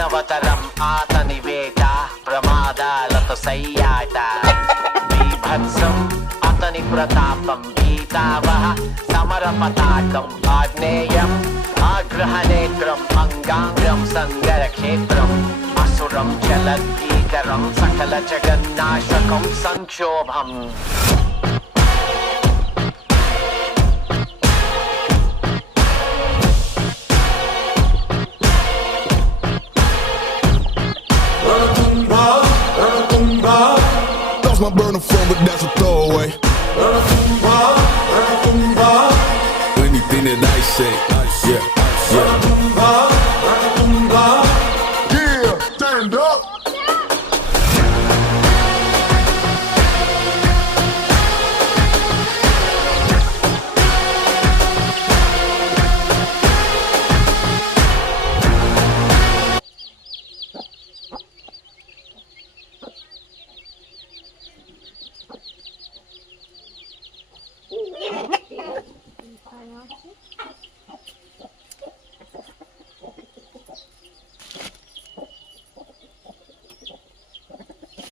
నవతరం ఆతని వేట ప్రమాదాలతో సయ్యాట బీభత్సం అతని ప్రతాపం భీతావహ సమర పతాకం ఆగ్నేయం ఆగ్రహనేత్రం అంగాంగం సంగర క్షేత్రం అసురం చలద్భీకరం సకల జగన్నాశకం సంక్షోభం My burner phone, but that's a throwaway. Anything that I say, yeah, yeah. Yeah, stand up.